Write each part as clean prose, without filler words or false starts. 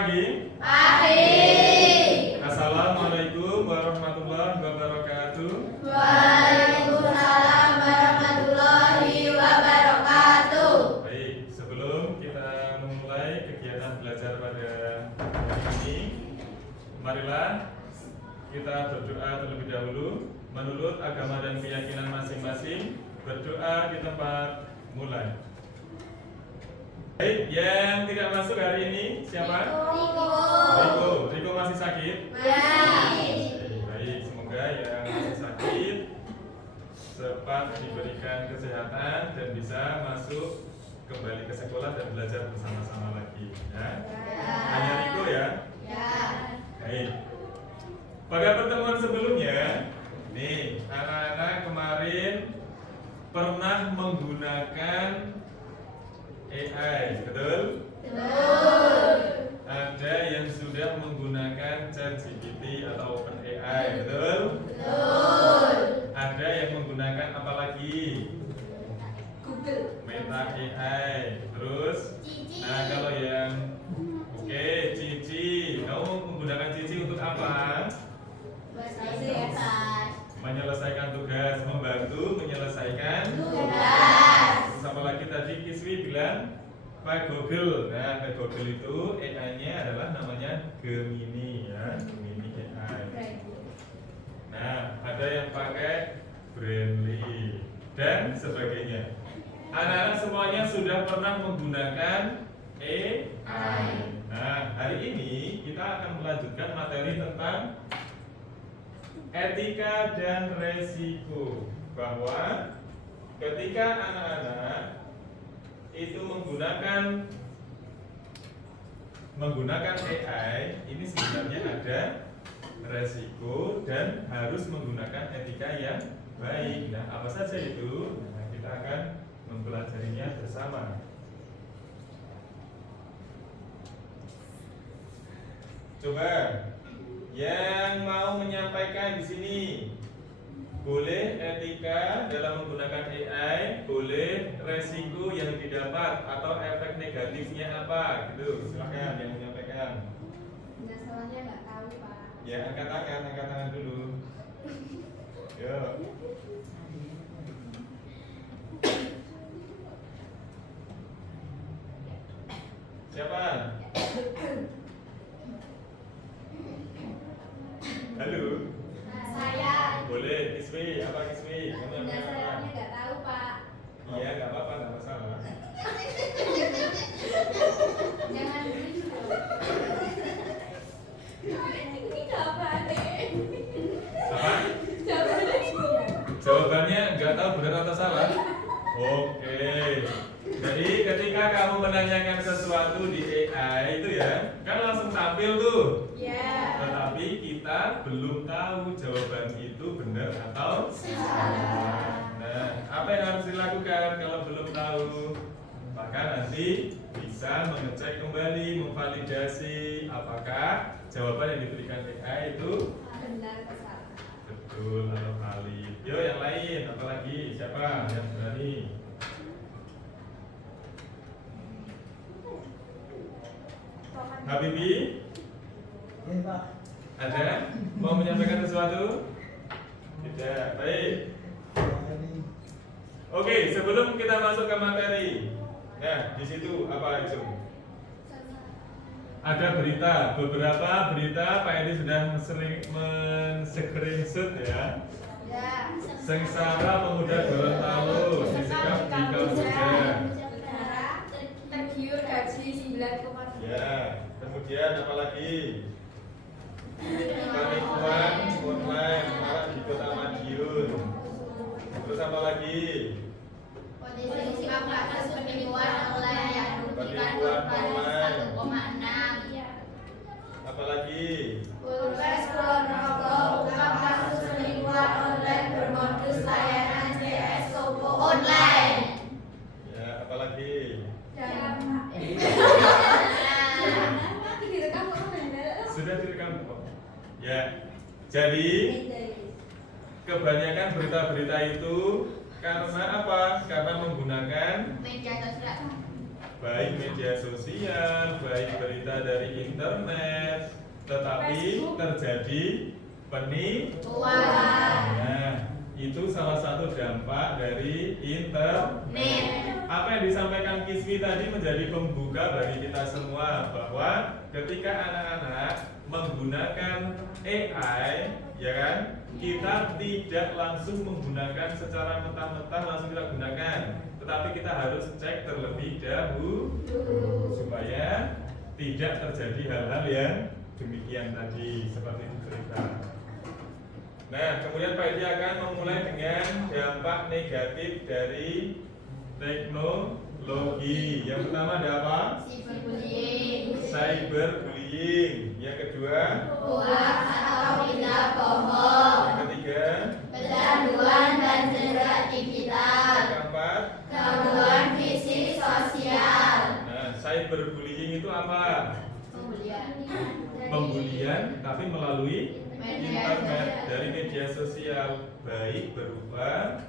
pagi. Pagi. Assalamualaikum warahmatullahi wabarakatuh. Waalaikumsalam warahmatullahi wabarakatuh. Baik, sebelum kita memulai kegiatan belajar pada hari ini, marilah kita berdoa terlebih dahulu menurut agama dan keyakinan masing-masing. Berdoa di tempat mulai. Baik, yang tidak masuk hari ini siapa? Riko masih sakit? Baik, semoga yang masih sakit cepat diberikan kesehatan dan bisa masuk kembali ke sekolah dan belajar bersama-sama lagi. Ya. Hanya Riko ya? Baik. Pada pertemuan sebelumnya, nih anak-anak kemarin pernah menggunakan AI, betul? Ada yang sudah menggunakan ChatGPT atau OpenAI, betul? Ada yang menggunakan apa lagi? Google. Meta AI. Terus, nah kalau yang Cici, kamu menggunakan Cici untuk apa? Menyelesaikan tugas, membantu menyelesaikan tugas. Terus apa lagi tadi Kiswi bilang Pak Google. Nah, Pak Google itu AI-nya adalah namanya Gemini ya, Gemini AI. Nah, ada yang pakai Brainly dan sebagainya. Anak-anak semuanya sudah pernah menggunakan AI. Nah, hari ini kita akan melanjutkan materi tentang etika dan resiko, bahwa ketika anak-anak itu menggunakan AI, ini sebenarnya ada resiko dan harus menggunakan etika yang baik. Nah, apa saja itu? Nah, kita akan mempelajarinya bersama. Coba yang mau menyampaikan di sini, boleh etika dalam menggunakan AI, boleh resiko yang didapat atau efek negatifnya apa, gitu. Silakan yang menyampaikan. Masalahnya nggak tahu, Pak. Ya, angkat tangan dulu. Yo. Siapa? Halo. Saya. Boleh, Kiswi, apa Kiswi? Kamu yang Masalahnya apa? nggak tahu, Pak. Iya, nggak apa-apa, nggak masalah. Jangan gitu. Ini jawabannya. Apa? Jawabannya. Jawabannya nggak tahu benar atau salah. Oke. Jadi ketika kamu menanyakan sesuatu di AI itu ya, kan langsung tampil tuh. Ya. Tetapi kita belum tahu jawaban itu benar atau salah. Nah, apa yang harus dilakukan kalau belum tahu? Maka nanti bisa mengecek kembali, memvalidasi apakah jawaban yang diberikan AI itu Benar atau salah? betul atau valid. Yo, yang lain, apalagi siapa yang berani? Habibi, ada mau menyampaikan sesuatu? Tidak. Baik. Oke, sebelum kita masuk ke materi, nah di situ apa itu? Ada berita, beberapa berita Pak Edi sudah men-screenshot ya. Ya. Sengsara pemuda Gorontalo disekap di Kamboja. Tergiur gaji 9,2. Ya, kemudian apa lagi? Penipuan online marak di Kota Madiun. Terus apa lagi? Polisi kasus penipuan online yang merugikan Penipuan korban online. 1,6. Apa lagi? Polres Ponorogo ungkap kasus penipuan online bermodus layanan CS Toko online. Ya, apa lagi? Sudah direkam kok. Ya. Jadi kebanyakan berita-berita itu karena apa? Karena menggunakan Media sosial. baik media sosial, baik berita dari internet, tetapi terjadi penipuan. Nah, itu salah satu dampak dari internet. Apa yang disampaikan Kiswi tadi menjadi pembuka bagi kita semua bahwa ketika anak-anak menggunakan AI, ya kan, kita tidak langsung menggunakan secara mentah-mentah langsung kita gunakan, tetapi kita harus cek terlebih dahulu supaya tidak terjadi hal-hal yang demikian tadi seperti itu cerita. Nah, kemudian Pak Edi akan memulai dengan dampak negatif dari teknologi. Yang pertama ada apa? Cyberbullying. Yang kedua? Hoax atau berita bohong. Yang ketiga? Kecanduan dan jerat digital. Yang keempat? Gangguan fisik sosial. Nah, cyberbullying itu apa? Pembulian tapi melalui internet, dari media sosial, baik berupa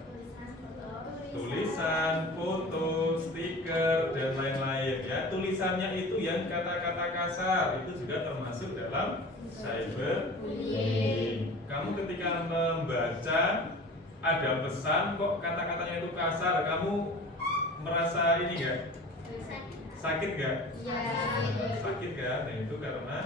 tulisan, foto, stiker, dan lain-lain. Ya, tulisannya itu yang kata-kata kasar itu juga termasuk dalam cyberbullying. Kamu ketika membaca ada pesan kok kata-katanya itu kasar, kamu merasa ini enggak? Sakit enggak? Sakit kan? Nah, itu karena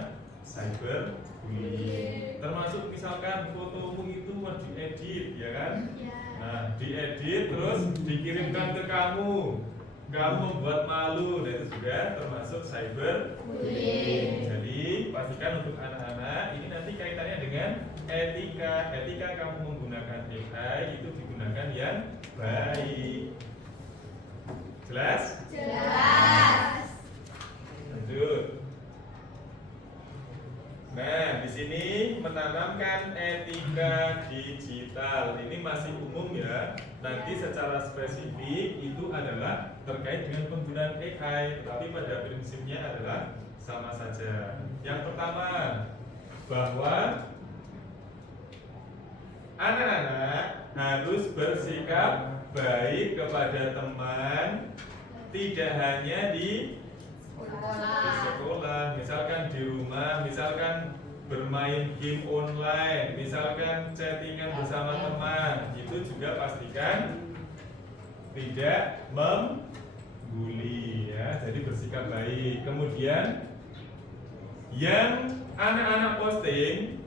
cyberbullying. Termasuk misalkan fotomu itu mau diedit, ya kan? Nah, diedit terus dikirimkan ke kamu membuat malu, dan itu juga termasuk cyberbullying. Jadi pastikan untuk anak-anak ini nanti kaitannya dengan etika. Etika kamu menggunakan AI itu digunakan yang baik. Jelas? Jelas. Lanjut. Nah, di sini menanamkan etika digital. Ini masih umum ya. Nanti secara spesifik itu adalah terkait dengan penggunaan AI, tetapi pada prinsipnya adalah sama saja. Yang pertama, bahwa anak-anak harus bersikap baik kepada teman, tidak hanya di sekolah, misalkan di rumah, misalkan bermain game online, misalkan chattingan bersama teman, itu juga pastikan tidak membuli ya, jadi bersikap baik. Kemudian yang anak-anak posting,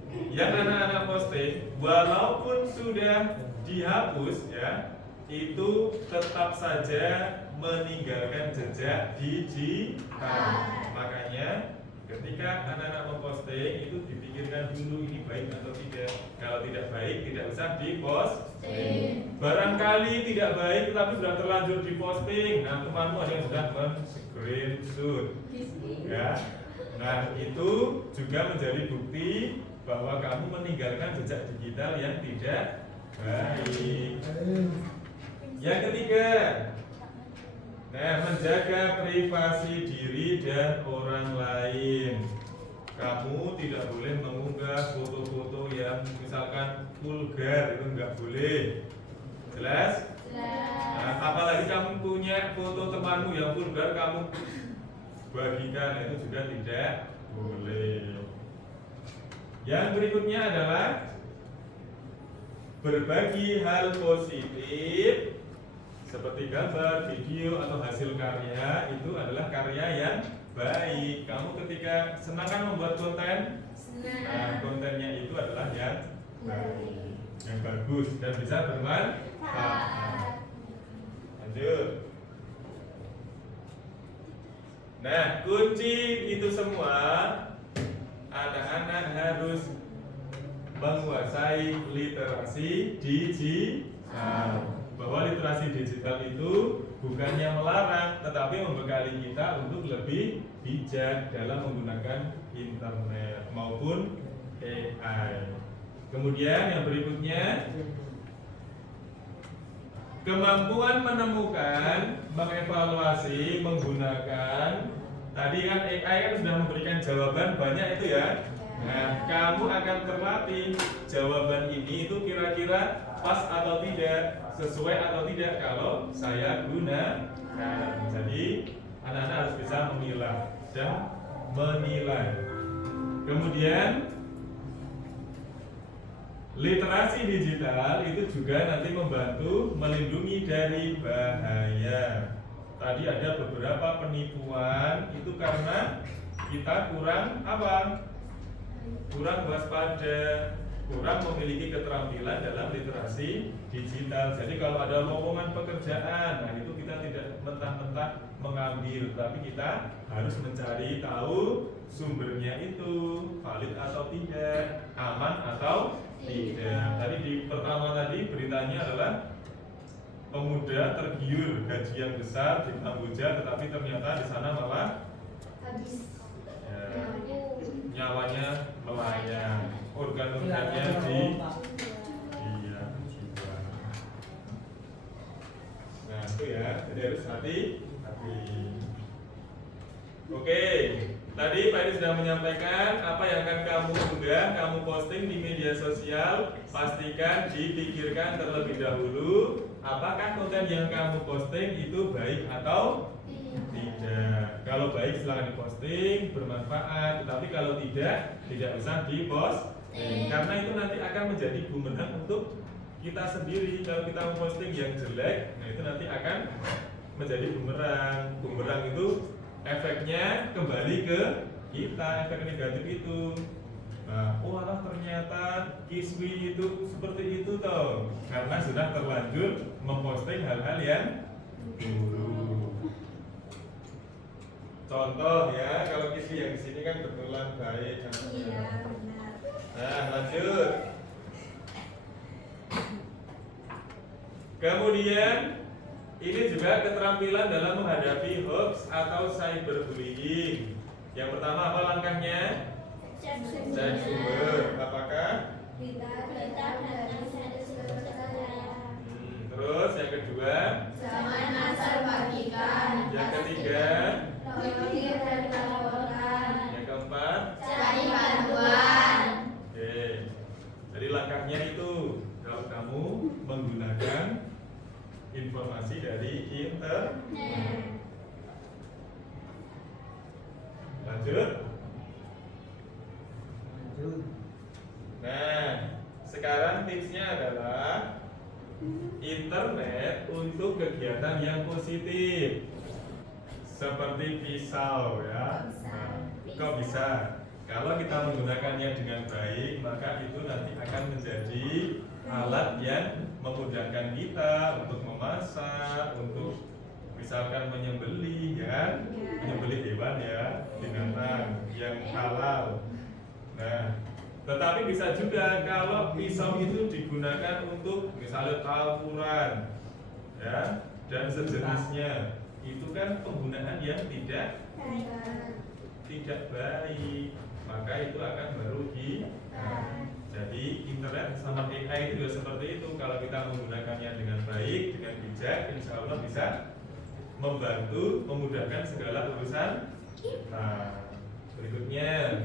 walaupun sudah dihapus ya, itu tetap saja meninggalkan jejak digital. Makanya ketika anak-anak memposting itu dipikirkan dulu ini baik atau tidak. Kalau tidak baik tidak usah diposting. Barangkali tidak baik tetapi sudah terlanjur diposting. Nah, temanmu ada yang sudah men-screenshot. Ya. Nah, itu juga menjadi bukti bahwa kamu meninggalkan jejak digital yang tidak baik. Yang ketiga, nah, menjaga privasi diri dan orang lain. Kamu tidak boleh mengunggah foto-foto yang misalkan vulgar, itu nggak boleh. Jelas? Nah, apalagi kamu punya foto temanmu yang vulgar, kamu bagikan, itu juga tidak boleh. Yang berikutnya adalah berbagi hal positif seperti gambar, video, atau hasil karya. Itu adalah karya yang baik. Kamu ketika senang kan membuat konten, nah, kontennya itu adalah yang baik, yang bagus dan bisa bermanfaat. Lanjut. Nah, kunci itu semua anak-anak harus menguasai literasi digital. Bahwa literasi digital itu bukannya melarang, tetapi membekali kita untuk lebih bijak dalam menggunakan internet maupun AI. Kemudian yang berikutnya, kemampuan menemukan, mengevaluasi, menggunakan. Tadi kan AI kan sudah memberikan jawaban banyak itu ya. Nah, kamu akan terlatih jawaban ini itu kira-kira pas atau tidak, sesuai atau tidak kalau saya gunakan. Jadi Anak-anak harus bisa memilah dan menilai. Kemudian literasi digital itu juga nanti membantu melindungi dari bahaya. Tadi ada beberapa penipuan itu karena kita kurang apa? Kurang waspada, kurang memiliki keterampilan dalam literasi digital. Jadi kalau ada lowongan pekerjaan, nah itu kita tidak mentah-mentah mengambil, tapi kita harus mencari tahu sumbernya itu valid atau tidak, aman atau tidak. Tadi di pertama tadi beritanya adalah pemuda tergiur gaji yang besar di Kamboja, tetapi ternyata di sana malah Habis. ya, nyawanya melayang, organ-organnya di iya jiwa. Nah itu ya, jadi harus hati-hati. Oke, tadi Pak Edi sudah menyampaikan apa yang akan kamu unggah, kamu posting di media sosial. Pastikan dipikirkan terlebih dahulu apakah konten yang kamu posting itu baik atau tidak. Kalau baik silahkan diposting, bermanfaat. Tetapi kalau tidak usah diposting. Karena itu nanti akan menjadi bumerang untuk kita sendiri. Kalau kita memposting yang jelek, nah itu nanti akan menjadi bumerang. Bumerang itu efeknya kembali ke kita, efek negatif itu. Nah, walah ternyata Kiswi itu seperti itu toh, karena sudah terlanjur memposting hal-hal yang buruk. Contoh ya, kalau Kiswi yang di sini kan kebetulan baik. Iya, benar. Nah, lanjut. Kemudian ini juga keterampilan dalam menghadapi hoax atau cyberbullying. Yang pertama apa langkahnya? Cek sumber. Apakah? Berita dari sumber percaya. Terus yang kedua? Jangan asal bagikan. Yang ketiga? Pikir dan laporkan. Yang keempat? Cari bantuan. Oke. Jadi langkahnya itu kalau kamu menggunakan informasi dari internet. Lanjut. Nah, sekarang tipsnya adalah internet untuk kegiatan yang positif, seperti pisau ya. Nah, kok bisa? Kalau kita menggunakannya dengan baik, maka itu nanti akan menjadi alat yang memudahkan kita untuk memasak, untuk misalkan menyembelih ya, menyembelih hewan ya, binatang yang halal. Nah, tetapi bisa juga kalau pisau itu digunakan untuk misalnya tawuran ya dan sejenisnya, itu kan penggunaan yang tidak baik, maka itu akan merugikan. Jadi internet sama AI itu juga seperti itu. Kalau kita menggunakannya dengan baik, dengan bijak, insya Allah bisa membantu, memudahkan segala urusan. Nah, berikutnya,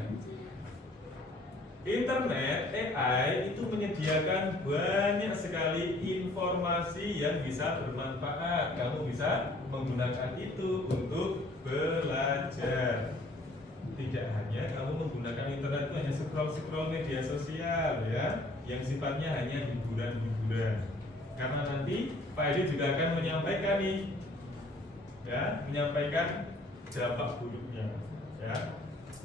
internet AI itu menyediakan banyak sekali informasi yang bisa bermanfaat. Kamu bisa menggunakan itu untuk belajar. Tidak hanya kamu menggunakan internet itu hanya scroll media sosial ya, yang sifatnya hanya hiburan-hiburan. Karena nanti Pak Edi juga akan menyampaikan nih, ya, menyampaikan dampak buruknya. Ya.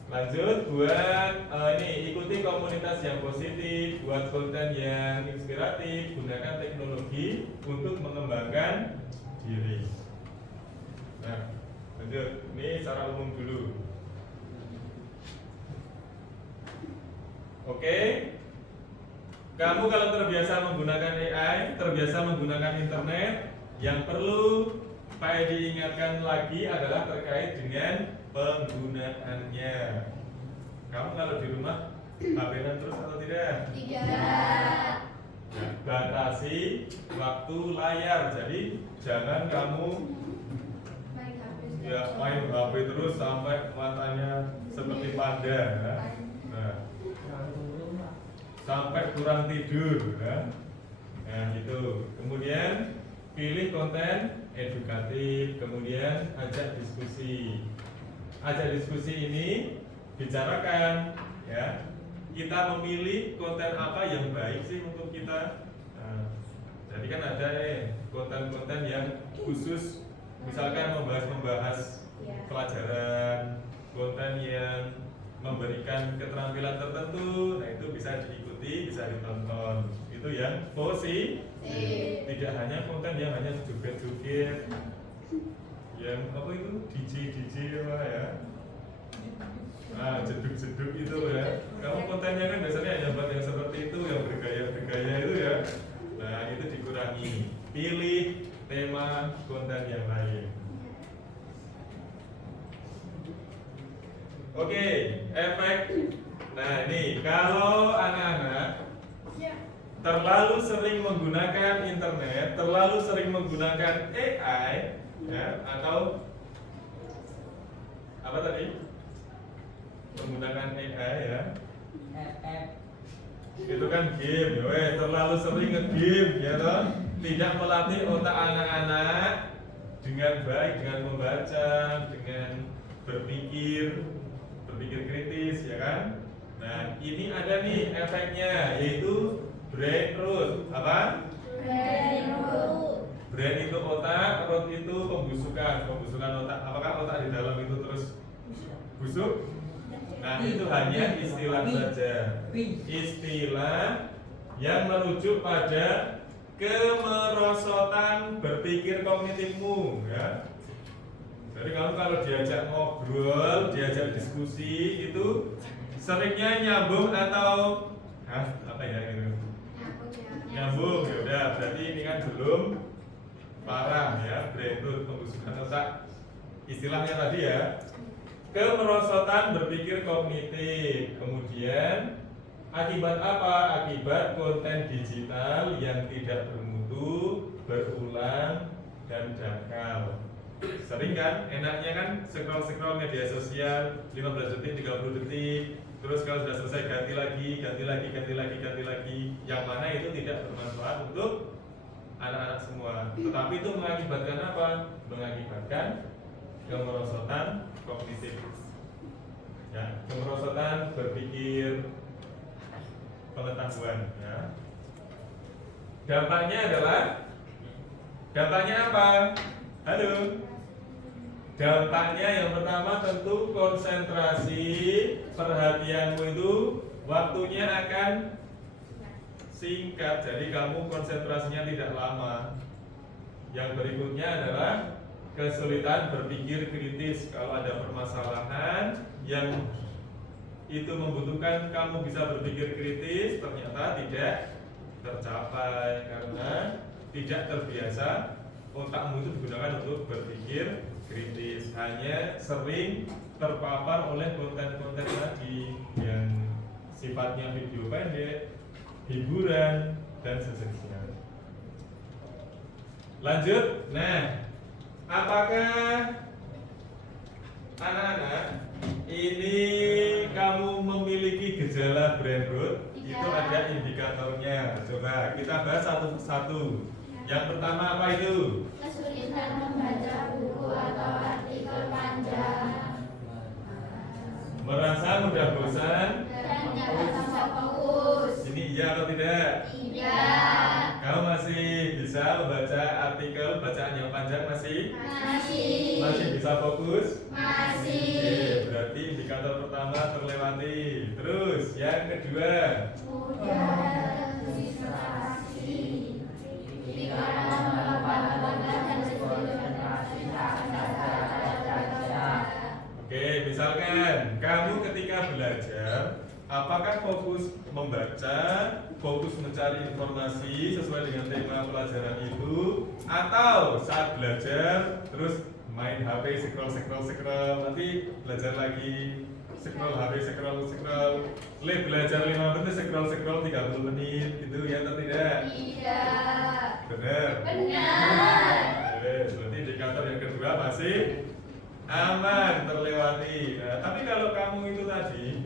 Lanjut, buat ini ikuti komunitas yang positif, buat konten yang inspiratif, gunakan teknologi untuk mengembangkan diri. Nah, lanjut, ini secara umum dulu. Oke, kamu kalau terbiasa menggunakan AI, terbiasa menggunakan internet, yang perlu Pak Edi ingatkan lagi adalah terkait dengan penggunaannya. Kamu kalau di rumah HP-an terus atau tidak? Tidak. Nah, batasi waktu layar. Jadi jangan kamu ya main HP terus sampai matanya seperti panda ya. Nah, sampai kurang tidur ya. Nah itu. Kemudian pilih konten edukatif, kemudian ajak diskusi. Ajak diskusi ini bicarakan, ya. Kita memilih konten apa yang baik sih untuk kita. Nah, jadi kan ada konten-konten yang khusus, misalkan membahas pelajaran, konten yang memberikan keterampilan tertentu, nah itu bisa diikuti, bisa ditonton. Itu yang positif. Tidak hanya konten yang hanya joget-joget, yang apa itu DJ apa ya, jeduk-jeduk itu ya. Kamu kontennya kan biasanya hanya buat yang seperti itu, yang bergaya itu ya. Nah itu dikurangi, pilih tema konten yang lain. Oke, efek. Nah ini kalau anak-anak terlalu sering menggunakan internet, terlalu sering menggunakan AI, ya, atau apa tadi? Menggunakan AI ya. Itu kan game, terlalu sering nge-game ya toh. Tidak melatih otak anak-anak dengan baik, dengan membaca, dengan berpikir kritis ya kan. Nah, ini ada nih efeknya, yaitu brain rot. Apa? Brain rot. Brain itu otak, rot itu pembusukan otak. Apakah otak di dalam itu terus busuk? Nah, itu hanya istilah saja. Istilah yang merujuk pada kemerosotan berpikir kognitifmu ya. Jadi kamu kalau diajak ngobrol, diajak diskusi itu seringnya nyambung atau apa ya gitu. Nyambung ya udah, berarti ini kan belum parah ya, brain rot, pembusukan otak. Istilahnya tadi ya, kemerosotan berpikir kognitif. Kemudian akibat apa? Akibat konten digital yang tidak bermutu, berulang dan dangkal. Sering kan, enaknya kan scroll media sosial 15 detik, 30 detik. Terus kalau sudah selesai ganti lagi. Yang mana itu tidak bermanfaat untuk anak-anak semua. Tetapi itu mengakibatkan apa? Mengakibatkan kemerosotan kognitif. Ya, kemerosotan berpikir, pengetahuan ya. Dampaknya apa? Halo. Dampaknya yang pertama tentu konsentrasi perhatianmu itu waktunya akan singkat, jadi kamu konsentrasinya tidak lama. Yang berikutnya adalah kesulitan berpikir kritis. Kalau ada permasalahan yang itu membutuhkan kamu bisa berpikir kritis, ternyata tidak tercapai karena tidak terbiasa otakmu itu digunakan untuk berpikir kritis, hanya sering terpapar oleh konten-konten tadi yang sifatnya video pendek, hiburan, dan seterusnya. Lanjut, nah, apakah anak-anak ini kamu memiliki gejala brain rot? Itu ada indikatornya. Coba kita bahas satu persatu. Yang pertama apa itu? Kesulitan membaca buku atau artikel panjang. Merasa mudah bosan Dan tidak bisa fokus. Ini iya atau tidak? Iya. Kamu masih bisa membaca artikel bacaan yang panjang masih? Masih. Masih bisa fokus? Masih. Oke, berarti indikator pertama terlewati. Terus yang kedua? Mudah distraksi. Jika melakukan dan konsentrasi Oke, misalkan kamu ketika belajar, apakah fokus membaca, fokus mencari informasi sesuai dengan tema pelajaran itu, atau saat belajar terus main HP, scroll, nanti belajar lagi, scroll HP, scroll, belajar 5 menit, scroll 30 menit, gitu ya atau tidak? Tidak. Benar? Benar. Berarti indikator yang kedua masih aman, terlewati. Nah, tapi kalau kamu itu tadi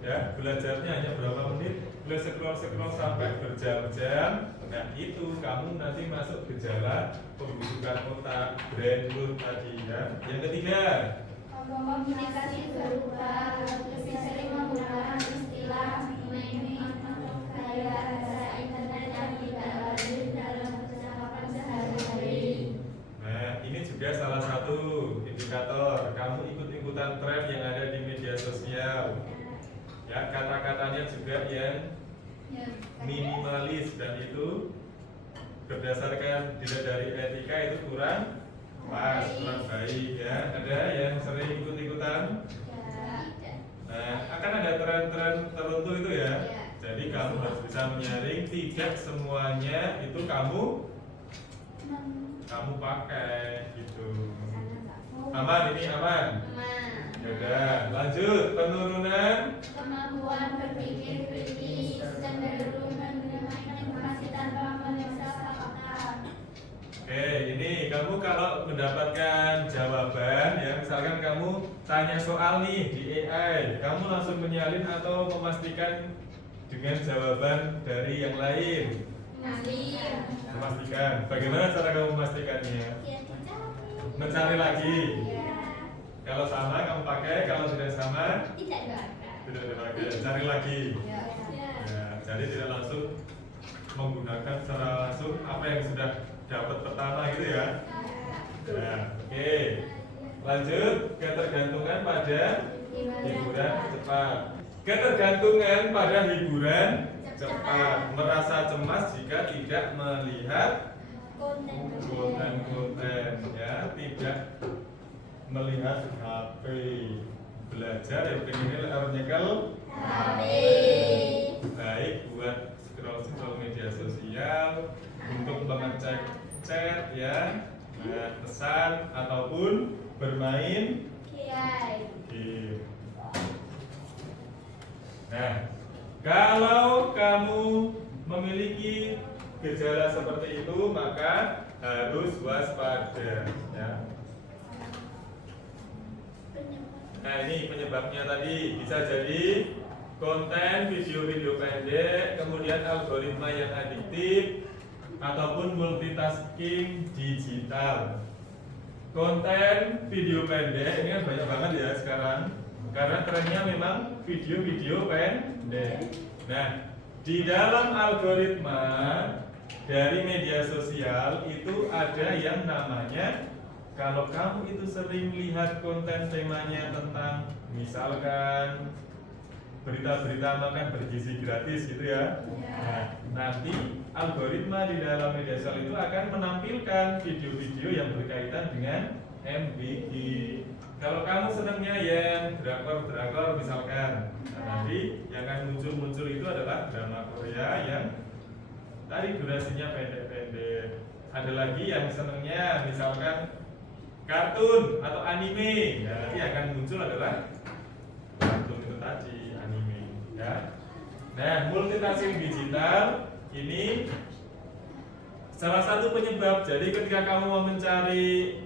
ya belajarnya hanya berapa menit, boleh scroll sampai berjam-jam, Nah itu kamu nanti masuk gejala pembusukan otak, brain root tadi ya. Yang ketiga, komunikasi berupa lebih sering menggunakan istilah meme gaya bahasa internet yang tidak lazim dalam percakapan sehari-hari. nah ini juga salah satu indikator kamu ikut-ikutan tren yang ada di media sosial. Ya, kata-katanya juga yang minimalis dan itu berdasarkan dilihat dari etika itu kurang pas, kurang baik ya. Ada yang sering ikut-ikutan. Nah, akan ada tren-tren tertentu itu ya. Jadi kamu harus bisa menyaring tidak semuanya itu kamu pakai gitu. Aman ini aman. Yaudah, lanjut penurunan Kemampuan berpikir kritis, cenderung menerima informasi tanpa memeriksa fakta. Oke, ini kamu kalau mendapatkan jawaban ya, misalkan kamu tanya soal nih di AI, kamu langsung menyalin atau memastikan dengan jawaban dari yang lain? Memastikan. Bagaimana cara kamu memastikannya? Mencari lagi. Kalau sama kamu pakai, kalau tidak sama tidak dipakai. Cari lagi. Ya, jadi tidak langsung menggunakan secara langsung apa yang sudah dapat pertama gitu ya. Nah, oke. Lanjut, ketergantungan pada hiburan cepat. Ketergantungan pada hiburan cepat, merasa cemas jika tidak melihat konten ya, tidak melihat HP, belajar yang pengen nyekel HP, baik buat scroll media sosial, untuk mengecek chat ya, pesan ataupun bermain game. Nah, kalau kamu memiliki gejala seperti itu maka harus waspada ya. Nah ini penyebabnya tadi bisa jadi konten video-video pendek, kemudian algoritma yang adiktif, ataupun multitasking digital. Konten video pendek ini kan banyak banget ya sekarang, karena trennya memang video-video pendek. Nah di dalam algoritma dari media sosial itu ada yang namanya, kalau kamu itu sering lihat konten temanya tentang misalkan berita-berita makan bergizi gratis gitu ya. Nah, nanti algoritma di dalam media sosial itu akan menampilkan video-video yang berkaitan dengan MBG. Kalau kamu senangnya yang drakor misalkan, nah, nanti yang akan muncul itu adalah drama Korea yang tadi durasinya pendek-pendek. Ada lagi yang senangnya misalkan kartun atau anime, ya, nanti akan muncul adalah kartun itu tadi, anime ya. Nah, multitasking digital ini salah satu penyebab. Jadi ketika kamu mau mencari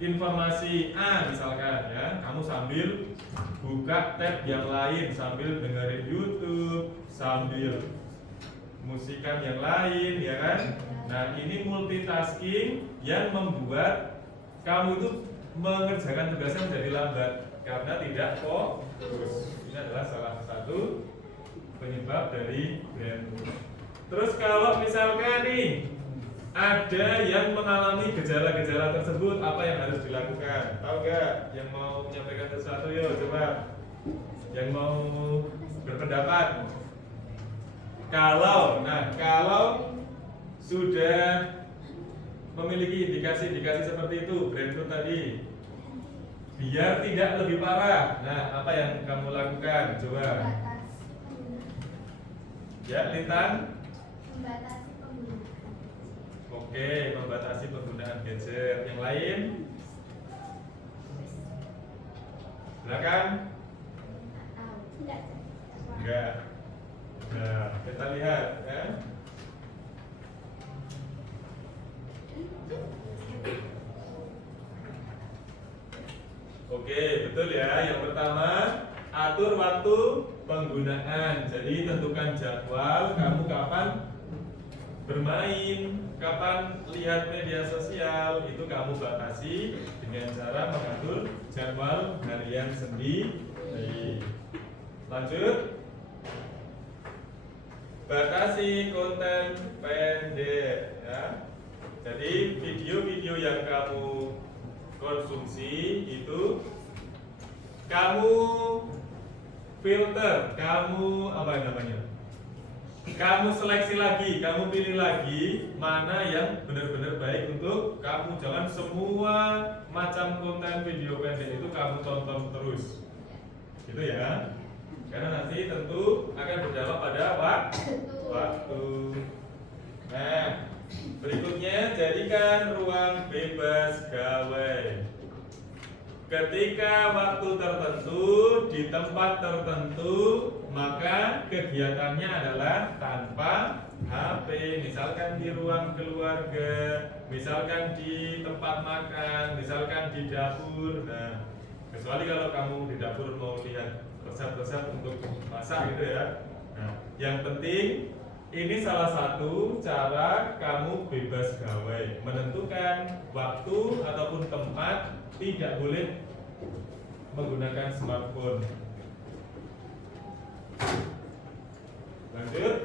informasi A misalkan ya, kamu sambil buka tab yang lain, sambil dengerin YouTube, sambil musikan yang lain ya kan. Nah, ini multitasking yang membuat kamu itu mengerjakan tugasnya menjadi lambat karena tidak fokus. Ini adalah salah satu penyebab dari brain rot. Terus kalau misalkan nih ada yang mengalami gejala-gejala tersebut, apa yang harus dilakukan? Tahu nggak? Yang mau menyampaikan sesuatu, yuk coba. Yang mau berpendapat. Kalau sudah memiliki indikasi-indikasi seperti itu, brain rot tadi, biar tidak lebih parah. Nah, apa yang kamu lakukan? Coba. Ya, Lintan. Membatasi penggunaan. Oke, membatasi penggunaan gadget. Yang lain? Silakan. Enggak. Nah, kita lihat ya. Oke, betul ya. Yang pertama, atur waktu penggunaan. Jadi tentukan jadwal kamu kapan bermain, kapan lihat media sosial, itu kamu batasi dengan cara mengatur jadwal harian sendiri. Lanjut. Batasi konten pendek ya. Jadi video-video yang kamu konsumsi itu kamu filter, kamu apa namanya? Kamu seleksi lagi, kamu pilih lagi mana yang benar-benar baik untuk kamu. Jangan semua macam konten video pendek itu kamu tonton terus. Gitu ya. Karena nanti tentu akan berdampak pada waktu. Nah, berikutnya jadikan ruang bebas gawe. Ketika waktu tertentu di tempat tertentu, maka kegiatannya adalah tanpa HP. Misalkan di ruang keluarga, misalkan di tempat makan, misalkan di dapur. Nah, kecuali kalau kamu di dapur mau lihat resep-resep untuk masak gitu ya. Nah, yang penting ini salah satu cara kamu bebas gawe, menentukan waktu ataupun tempat, tidak boleh menggunakan smartphone. Lanjut.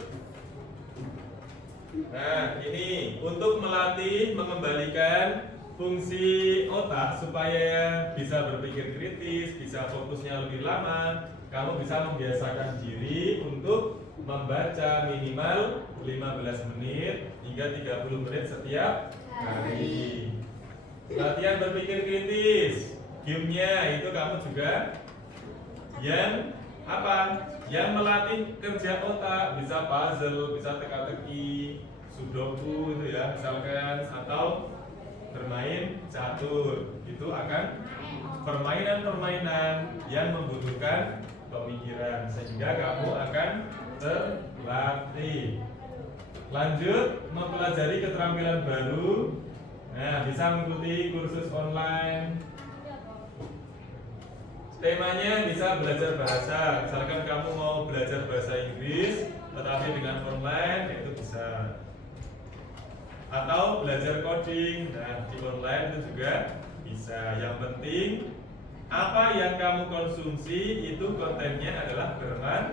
Nah, ini untuk melatih mengembalikan fungsi otak supaya bisa berpikir kritis, bisa fokusnya lebih lama. Kamu bisa membiasakan diri untuk membaca minimal 15 menit hingga 30 menit setiap hari. Latihan berpikir kritis, gamenya itu kamu juga yang apa? Yang melatih kerja otak, bisa puzzle, bisa teka-teki, sudoku itu ya, misalkan, atau bermain catur. Itu akan permainan-permainan yang membutuhkan pemikiran sehingga kamu akan terlatih. Lanjut, mempelajari keterampilan baru. Nah, bisa mengikuti kursus online. Temanya bisa belajar bahasa. Misalkan kamu mau belajar bahasa Inggris tetapi dengan online, itu bisa. Atau belajar coding, nah di online itu juga bisa. Yang penting apa yang kamu konsumsi itu kontennya adalah bermanfaat.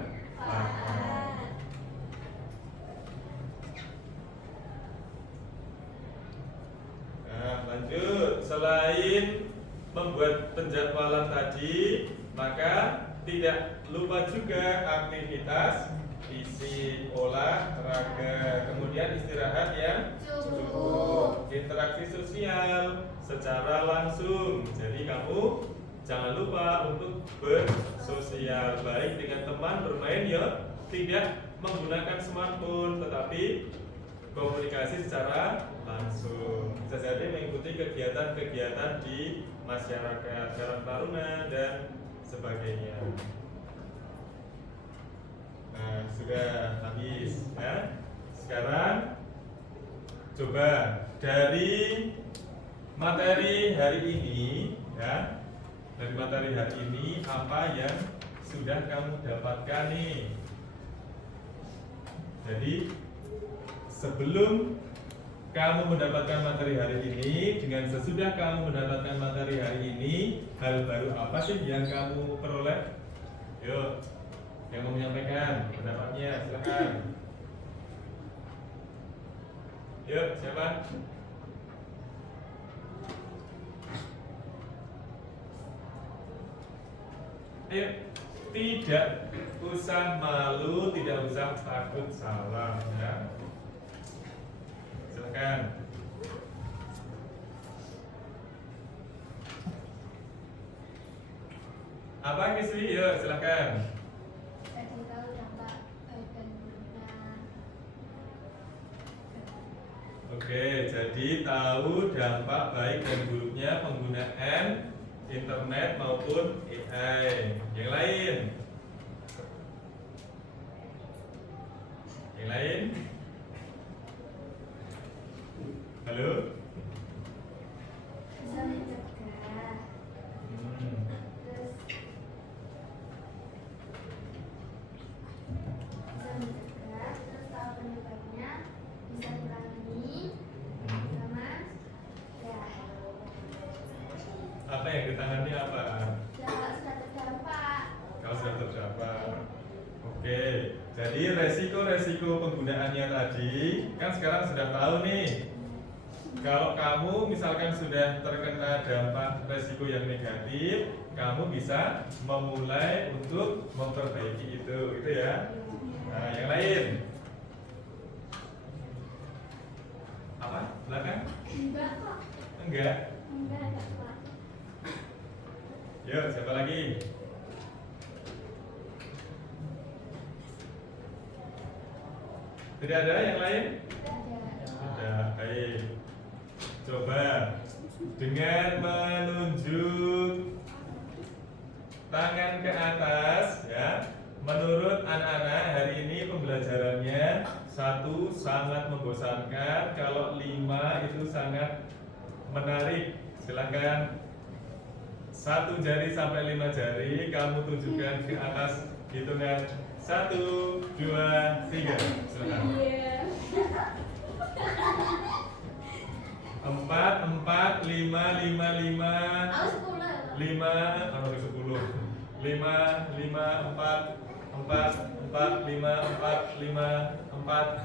Nah, lanjut. Selain membuat penjadwalan tadi, maka tidak lupa juga aktivitas fisik, olahraga, kemudian istirahat yang cukup, interaksi sosial secara langsung. Jadi kamu jangan lupa untuk bersosial, baik dengan teman, bermain ya, tidak menggunakan smartphone, tetapi komunikasi secara langsung. Bisa jadi mengikuti kegiatan-kegiatan di masyarakat, Karang Taruna dan sebagainya. Nah, sudah habis ya. Sekarang coba dari materi hari ini ya. Dari materi hari ini apa yang sudah kamu dapatkan nih? Jadi sebelum kamu mendapatkan materi hari ini dengan sesudah kamu mendapatkan materi hari ini, hal baru apa sih yang kamu peroleh? Yuk, yang mau menyampaikan pendapatnya silakan. Yuk, siapa? Ayo, tidak usah malu, tidak usah takut salah ya. Silakan. Apa Kiswi? Yuk, silakan. Jadi tahu dampak baik dan buruknya. Oke, jadi tahu dampak baik dan buruknya penggunaan internet maupun AI. Yang lain? Yang lain? Halo? Bisa mencegah. Terus bisa mencegah, terus tahu penyebabnya, bisa Oke, jadi resiko-resiko penggunaannya tadi kan sekarang sudah tahu nih. Kalau kamu misalkan sudah terkena dampak resiko yang negatif, kamu bisa memulai untuk memperbaiki itu, gitu ya. Nah, yang lain. Apa? Silakan. Enggak kok. Enggak. Enggak Pak. Yuk, siapa lagi? Tidak ada yang lain? Ada. Ada, baik. Coba dengan menunjuk tangan ke atas ya. Menurut anak-anak hari ini pembelajarannya 1 sangat membosankan, kalau 5 itu sangat menarik. Silakan 1 jari sampai 5 jari kamu tunjukkan ke atas, hitungan 1, 2, 3. Silakan. Iya. 4, 4, 5, 5, 5, Aku 10. 5, kalau 10, 5, 5, 4, 4, 4, 5, 4, 5, 4,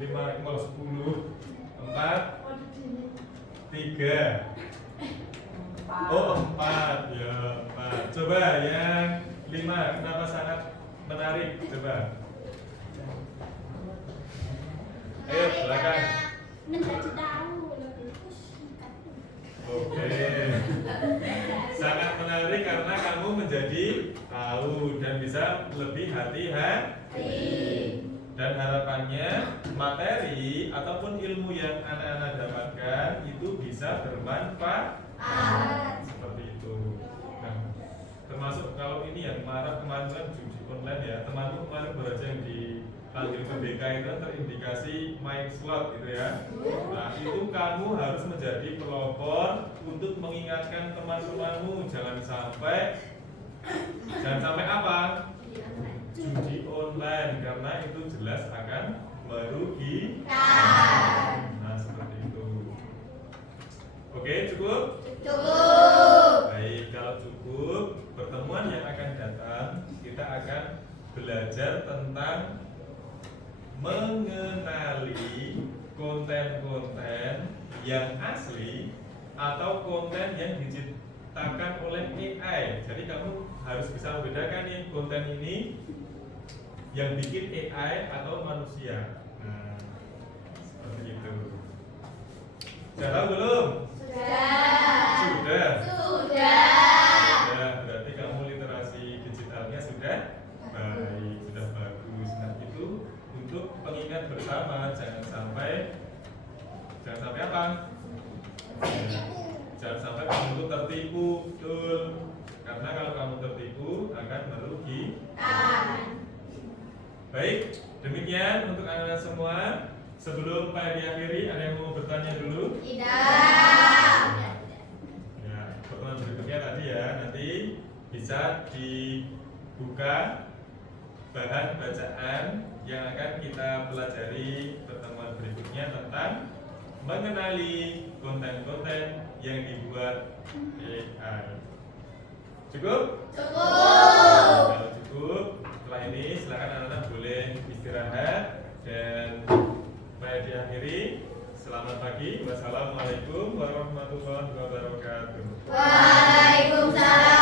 5, kalau 10, 4, 3. Oh, 4, ya 4. Coba yang 5, kenapa sangat menarik? Coba. Ayo, silakan. Menjadi tahu. Oke. Sangat menarik karena kamu menjadi tahu dan bisa lebih hati-hati. Dan harapannya materi ataupun ilmu yang anak-anak dapatkan itu bisa bermanfaat. Seperti itu. Nah, termasuk kalau ini ya kemarin kan judi online ya, temanmu kemarin baru aja yang dipanggil ke BK itu terindikasi main slot gitu ya. Nah, itu kamu harus menjadi pelopor untuk mengingatkan teman-temanmu jangan sampai apa? Judi online, karena itu jelas akan merugikan. Nah, seperti itu. Oke, cukup? Baik, kalau cukup, pertemuan yang akan datang kita akan belajar tentang mengenali konten-konten yang asli atau konten yang diciptakan oleh AI. Jadi kamu harus bisa membedakan nih konten ini yang bikin AI atau manusia. Nah, seperti itu. Sudah tahu belum? Sudah. Ya, berarti kamu literasi digitalnya sudah baik, sudah bagus. Nah, itu untuk pengingat bersama, jangan sampai apa? Jangan sampai kamu itu tertipu, betul. Karena kalau kamu tertipu akan merugikan. Baik, demikian untuk anak-anak semua. Sebelum Pak diakhiri, ada yang mau bertanya dulu? Ya, pertemuan berikutnya tadi ya, nanti bisa dibuka bahan bacaan yang akan kita pelajari pertemuan berikutnya tentang mengenali konten-konten yang dibuat AI. Cukup? Kalau cukup, setelah ini silakan anak-anak boleh istirahat dan baik diakhiri. Selamat pagi. Wassalamualaikum warahmatullahi wabarakatuh. Waalaikumsalam.